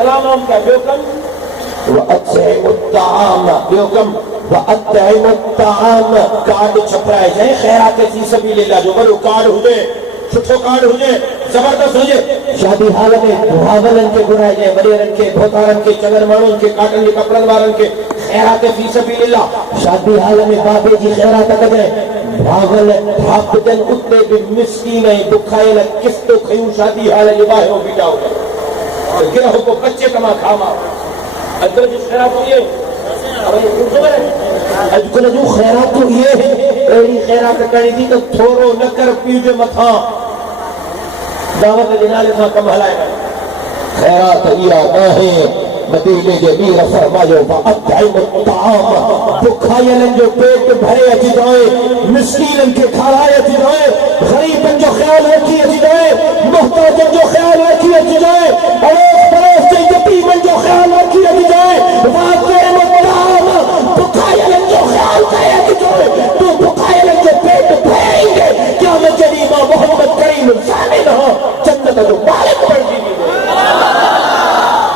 السلام ہم کا بیوکم وَأَطْعِمُ الطَّعَامَ بیوکم وَأَطْعِمُ الطَّعَامَ کارڈ چھپرائے جائیں خیرات فی سبیل اللہ جو بڑو کارڈ ہوئے سٹھو کارڈ ہوئے زبردست ہوئے شادی حال میں بھاولن کے گنائے جائیں وڈیرن کے بھوتارن کے چگر مانون کے کاٹن کے کپڑن وارن کے خیرات فی سبیل اللہ شادی حال میں بابے جی خیرات کریں بھاول بھاپ جن اتنے بھی مسکین ہیں بکھائے نہ کس تو کھیوں شادی حال ہے باہر ہو بیٹا ہو گئے گرہوں کو بچے کما کھاما اندر جو خیرات ہوئی ہے اج کو جو خیرات تو یہ ہے ایڑی خیرات کرنی تھی تو تھورو نہ کر پیجے متھا دعوت جنالے تھا کم ہلائے گا خیرات ارادہ ہے مدینے جمیر فرمایا فَأَطْعِمُ الطَّعَامَ بکھائن جو پیٹ بھرے اچھی جائے مسکینن کے کھائے اچھی جائے غریبن جو خیال رکھی اچھی جائے محتاجن جو خیال رکھی اچھی جائے اڑوس پڑوس سے یتیمن جو خیال رکھی اچھی جائے فَأَطْعِمُ الطَّعَامَ بکھائن جو خیال کرے اچھی جائے تو بکھائن جو پیٹ بھریں گے کیا میں جنیمہ محمد کریم سامن ہو جنت جو مالک پڑ دی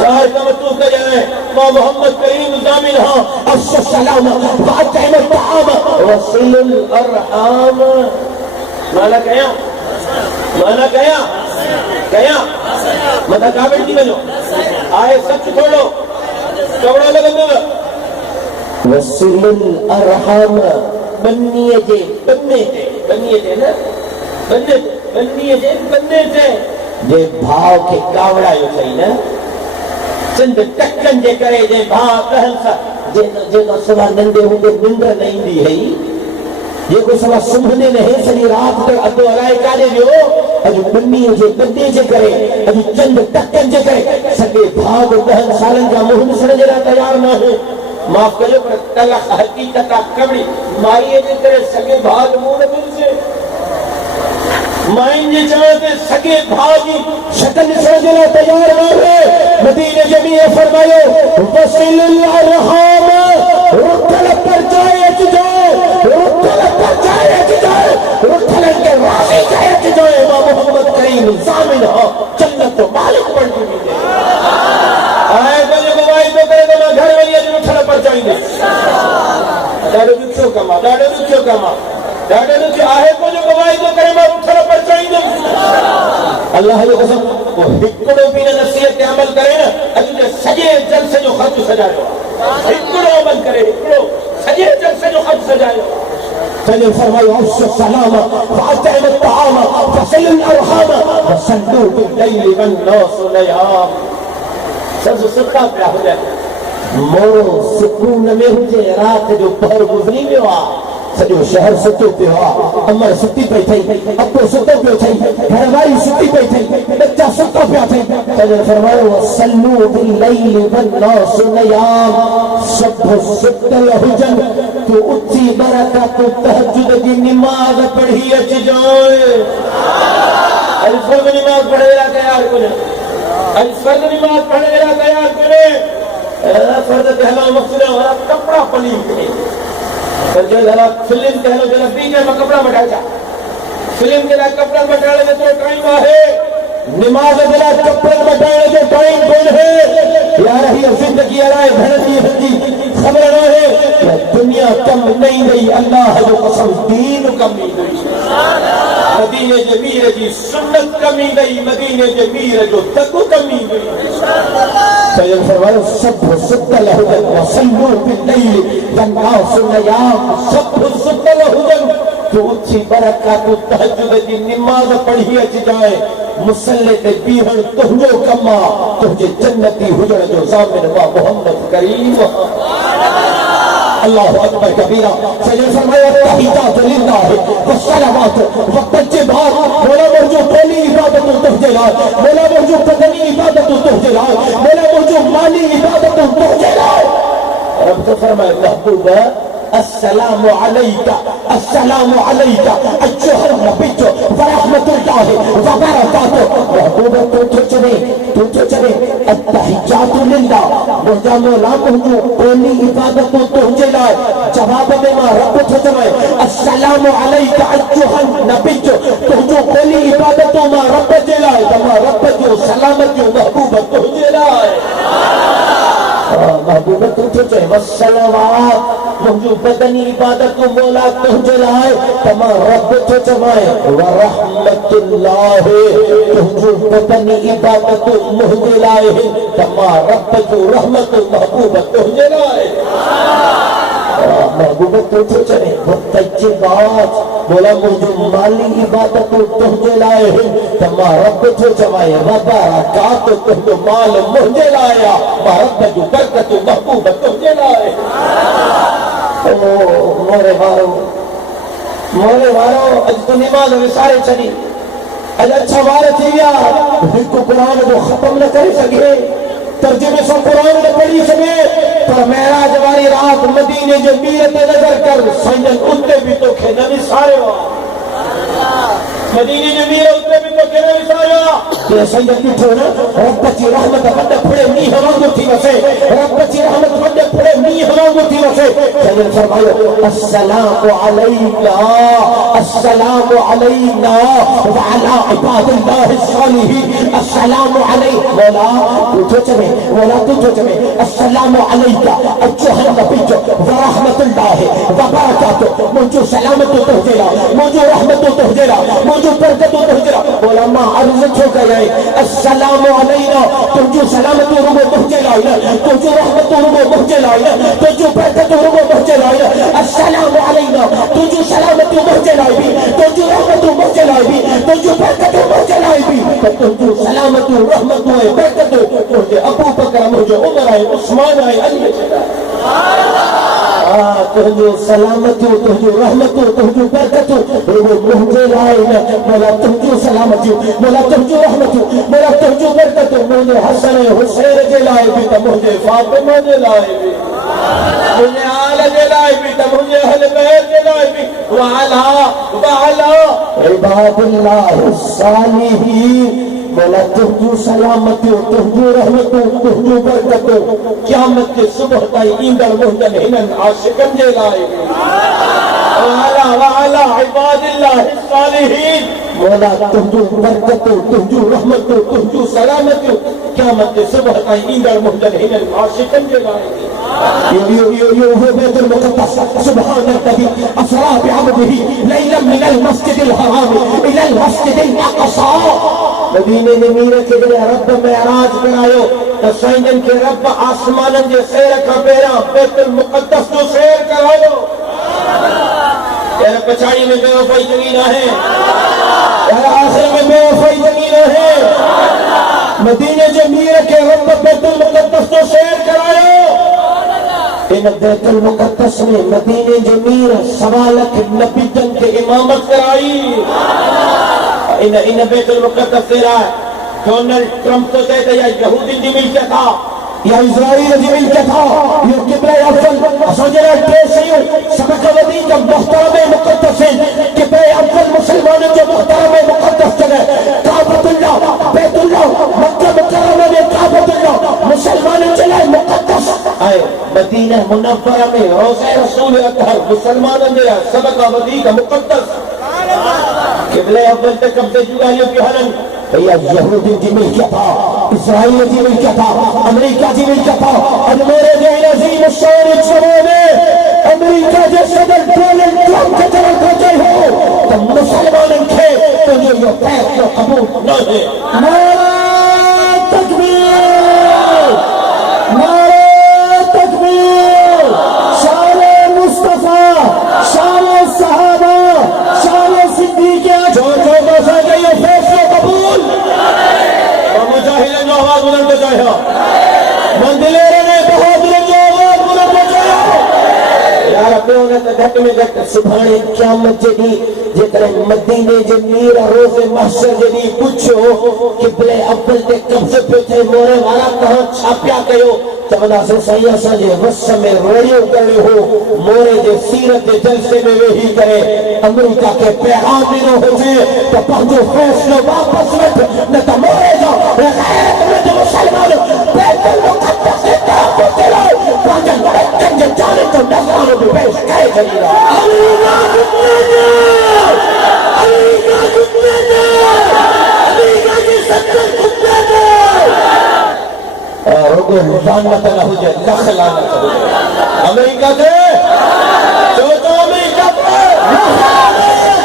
ظاہر کا مطلوب کہا جائے ماں محمد کریم ضامن ہاں افس السلام فاطعم الطعام وصل الارحام مانا کہیا مدہ کابل کی بنو آئے سچ چھوڑو کبڑا لگا دو وصل الارحام بنیے جے جے بھاؤ کے کاوڑا یو صحیح نا چند ٹکن جے کرے جے بھاؤ کہن سا جے کو صبح نندے ہوں گے نندر نہیں دی ہے یہ کو صبح سمجھنے نہیں سنی رات تک ادو علائے کالے جو اجو بنی جے بندے جے کرے اجو چند ٹکن جے کرے سکے بھاؤ کو کہن سالن کا مہم سنجھنا تیار نہ ہو معاف کرو پر تلخ حقیقت کبڑی مائیے جے کرے سکے بھاؤ مون دل سے مائن جے چاہتے سکے بھاگی شکل سوچنا تیار نہ ہوئے مدینہ جمیع فرمائے وصل الارحام رکھل پر جائے اچ جائے رکھل پر جائے اچ جائے رکھل کے راضی جائے اچ جائے ماں محمد کریم ضامن ہو جنت و مالک پڑھ چکی دے آئے تو جو گواہی تو کرے تو میں گھر والی اجل رکھل پر جائیں گے ڈاڑے رکھو کما ڈاڑے رکھو آئے تو جو گواہی تو کرے میں رکھل پر جائیں گے اللہ جو قسم وہ ہکڑوں بھی نصیحت عمل کرے نا اجل سجے جل سے جو خط سجائے ہکڑوں عمل کرے ہکڑوں سجے جل سے جو خط سجائے فجل فرمائے افس السلام فاطعم الطعام فصل الارحام وصلوا باللیل والناس نیام سب صدقہ پہ ہو جائے مورو سکون میں ہوجے رات جو پہر گزری میں ہوا سجو شہر ستو پہ ہوا امر ستی پہ تھئی ابو ستو پہ تھئی گھروائی ستی پہ تھئی بچہ ستو پہ تھئی فجر فرمائے وصلوا باللیل والناس نیام سب ستل حجن تو اچھی برکت تہجد کی نماز پڑھی اچ جائے الفرد نماز پڑھے گا تیار کنے الفرد نماز پڑھے گا تیار کنے فرد کہنا مقصد ہے ہمارا کپڑا پلیم کنے جو ذرا فلم کہہ لو ذرا بیچے میں کپڑا بٹھا جا فلم کے لئے کپڑا بٹھانے کے تو ٹائم ہے نماز ذرا کپڑا بٹھانے کے ٹائم کون ہے یا رہی زندگی علائے بھنسی بھنسی خبر نہ ہے کہ دنیا کم نہیں گئی اللہ جو قسم دین کم نہیں گئی مدینہ جمیر جی سنت کمی گئی مدینہ جمیر جو تکو کمی گئی سید فرمائے سب ستل حجن وصلوا باللیل والناس نیام سب ستل حجن تو اچھی برکات تہجد کی نماز پڑھی اچ جائے مسلح تے بیہن تہجو کما تہجے جنتی حجن جو ضامن با محمد کریم اللہ اکبر کبیرہ سید فرمایا تحیات للہ والصلوات والتجبات مولا مرجو پولی عبادت تہجے لائے مولا مرجو بدنی عبادت تہجے لائے مولا مرجو مالی عبادت تہجے لائے رب تو فرمائے محبوبہ السلام علیکہ ایھا النبی ورحمت اللہ وبرکاتہ محبوبہ تو چلے التحیات للہ مرجع مولا مرجو پولی عبادت تہجے لائے جواب میں ماں رب تو چلے السلام علیکہ ایھا النبی تہجو پولی عبادت ماں رب جلائے ماں رب جو سلامت جو محبوبہ تہجے لائے محبوبت تجھے والصلوات منجو بدنی عبادت مولا تجھے لائے تما رب تجھے مائے ورحمت اللہ تجھے بدنی عبادت مجھے لائے تما رب جو رحمت محبوبت تجھے لائے محبوبت تجھے چلے طیبات مولا مجھے مالی عبادت تجھے لائے تما رب تجھے مائے وبرکات تجھے مال مجھے لایا رب جو برکت محبوبت تجھے لائے مورے وارو اج تو نماز میں سارے چلی اج اچھا وار تھی گیا کو قرآن جو ختم نہ کر سکے ترجمے سے قرآن نہ پڑھی سکے پر معراج والی رات مدینے جو میرت نظر کر سنجن اتنے بھی تو کھے نبی سارے مدینے جو میرے اتنے بھی تو کھے نبی سارے یہ سنجن کی ٹھونا رب بچی رحمت بندے پھڑے نہیں ہمانگو تھی وسے رب بچی رحمت بندے پھڑے نہیں ہمانگو تھی وسے سنجن فرمائیو السلام علینا السلام علینا وعلا عباد اللہ الصالحین السلام علینا مولا تو چمے مولا تو چمے السلام علیکہ اجوہ نبی جو ورحمت اللہ وبرکاتہ مجھو سلامت تو تہجرہ مجھو رحمت تو تہجرہ مجھو برکت تو تہجرہ مولا ماں عرض چھو گئے السلام علینا تجھو سلامت ربو مہجے لائنا تجھو رحمت ربو مہجے لائنا تجھو برکت ربو مہجے لائنا السلام علینا تجھو سلامت مہجے لائی بھی تجھو رحمت مہجے لائی بھی تجھو برکت مہجے لائی بھی تجھو سلامت رحمت برکت مہجے ابو بکر مہجے عمر آئے عثمان آئے علی تجھو سلامت تجھو رحمت تجھو برکت ربو مہجے لائنا مولا تجھو سلامت مولا تجھو رحمت مولا تجھو برکت مجھے حسن حسین جے لائے بھی تا مجھے فاطمہ جے لائے بھی مجھے آل جے لائے بھی تا مجھے اہل بیت جے لائے بھی وعلا عباد اللہ الصالحین مولا تجھو سلامت تجھو رحمت تجھو برکت قیامت کے صبح تائی ایندر مہدن ہنن عاشقن جے لائے بھی وعلا عباد اللہ الصالحین مولا تجھو برکت تجھو رحمت تجھو سلامت قیامت کے صبح تائی ایندر مہدن ہنن عاشقن جے لائے بھی یہ بیت المقدس سبحان الذی اسرا بعبده لیلا من المسجد الحرام الى المسجد الاقصى مدینے نے میرے کے دلے رب معراج کرایو تو سائنجن کے رب آسمانن جے سیر کا پیرا بیت المقدس جو سیر کرایو یار پچھاڑی میں بے وفائی جگی نہ ہے یار آخر میں بے وفائی جگی نہ ہے مدینے جو میرے کے رب بیت المقدس جو سیر کرایو ان بیت المقدس میں مدینے جمیر سوالک نبی جن کے امامت کرائی ان بیت المقدس سے رہا ہے ڈونلڈ ٹرمپ تو کہتے یا یہودی جی مل کے تھا یا اسرائیل جی مل کے تھا یہ قبلہ افضل سجرہ ٹیسیوں سبق ودی جب محترم مقدس ہیں قبلہ افضل مسلمان جو محترم مقدس جگہ کعبۃ اللہ بیت اللہ مکہ مکرمہ میں کعبۃ اللہ مسلمان چلائے مقدس آئے مدینہ منورہ میں روضہ رسول اطہر مسلمان نے سبق ودی کا مقدس قبلہ افضل تک قبضے جگالیوں کی حلن یا یہودی جی مل کیا تھا اسرائیل جی مل کیا تھا امریکہ جی مل کیا تھا اور میرے جو عظیم الشان زمانے امریکہ جو صدر ڈونلڈ ٹرمپ کے طرف ہوتے ہو تو مسلمان تھے تو یہ بیت کو قبول نہ ہے نعرہ تکبیر نعرہ تکبیر شان مصطفیٰ شان صحابہ شان صدیق جو بسا گئی فیصلہ قبول اور مجاہدین جو آواز بلند ہو جائے مندلے نے بہادر جو آواز بلند ہو جائے یار اپنے انہیں تو گھٹ میں گھٹ سبحانے قیامت جدی جتنے مدینے جمیر روز محشر جدی پوچھو قبلہ اول تے قبضے پہ تھے مورے والا کہاں چھاپیا کہو چمدہ سے سیاہ سنجے رسم میں روڑیوں کرے ہو مورے دے سیرت دے جلسے میں وہی کرے امریکہ کے پیغام دنوں ہو جائے تو پہنچو فیصلہ واپس رکھ نہ تو مورے جاؤ غیرت میں تو مسلمان بیت المقدس کے طرف کو چلاؤ پہنچن برکن جو جانے تو نظرانوں بھی پیش کہے جلیلہ امریکہ کتنے دیر امریکہ کتنے دیر امریکہ کی ستر کتنے دیر کو لعنت نہ ہو جائے، لکھ لعنت ہو جائے امریکہ سے، چوتھا امریکہ سے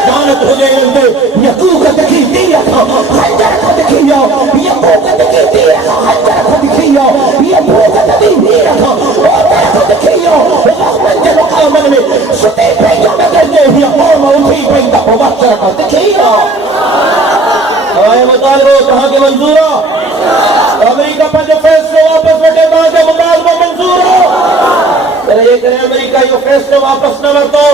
لعنت ہو جائے اندے یقو کا دکھی دیا تھا حجر کو دکھیا یقو کا دکھی دیا تھا حجر کو دکھیا یقو کا دکھی دیا تھا حجر کو دکھیا رحمت کے مقامن میں ستے پیجا میں کرنے ہی قوم اٹھی پیدا حجر کو دکھیا آئے مطالبہ کہاں کے منظورہ امریکہ پر جو فیصلے واپس بیٹھے بعد جو مطالبہ منظور ہو ترے یہ کرے امریکہ جو فیصلے واپس نہ برتو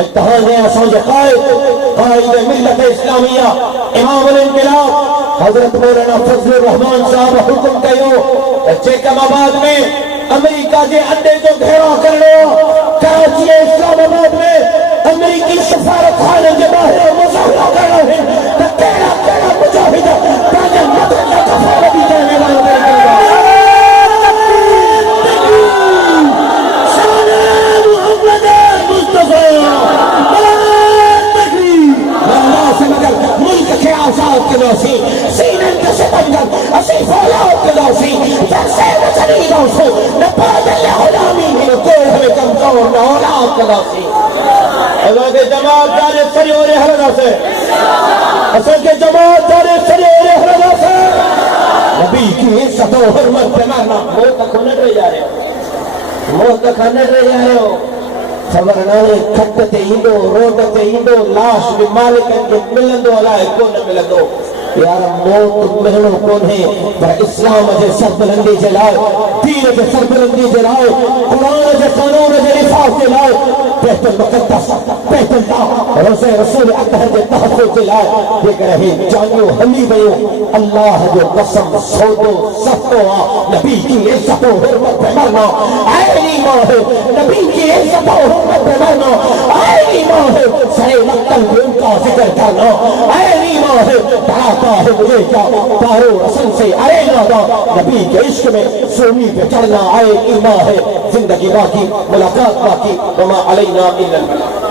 اتحاد ہے سوجھ قائد ملت اسلامیہ امام الانقلاب حضرت مولانا فضل الرحمان صاحب حکم کہو چیکم آباد میں امریکہ کے اڈے جو گھیرا کرنو کراچی اسلام آباد میں امریکی سفارت خانے کے باہر مظاہرہ کرنا ہے تو کیڑا کیڑا مجاہد تاجہ مدد کا کفارہ بھی دینے والا آزاد کے دوسی سینن کے ستنگر اسی فولاد کے دوسی درسین چنید اوسو نپاد اللہ غلامی میں کوئی ہمیں کمزور نہ اولاد کے دوسی اگر کہ جماعت جارے سری ہو رہے حردہ سے اصل کے جماعت جارے سری ہو رہے حردہ سے نبی کی عزت و حرمت پہ مارنا موت تک ہونے رہ جا رہے ہو موت تک ہونے رہ جا رہے ہو خبر نانے کھٹتے ہندو روڈتے ہندو لاش بھی مالکن کے ملندو علائے کون ملندو یار موت مہنو کون ہے پر اسلام جے سربلندی جلائے دین جے سربلندی جلائے قرآن جے قانون جے نفاذ جلائے بیت المقدس بیت اللہ روزے رسول اکبر جے تحفظ جلائے دیکھ رہے جانیو حلی بیو اللہ جو قسم سودو سفتو نبی کی عزت و حرمت پہ مرنا عینی ماں ہے نبی کی عزت و حرمت پہ مرنا عینی ماں ہے سہی مقتل بھی ان کا ذکر کرنا عینی ماں ہے بڑھاتا ہے مجھے کیا پارو رسل سے آئے نہ دا نبی کے عشق میں سونی پہ چڑھنا آئے ایمان ہے زندگی باقی ملاقات باقی وما علینا الا البلاغ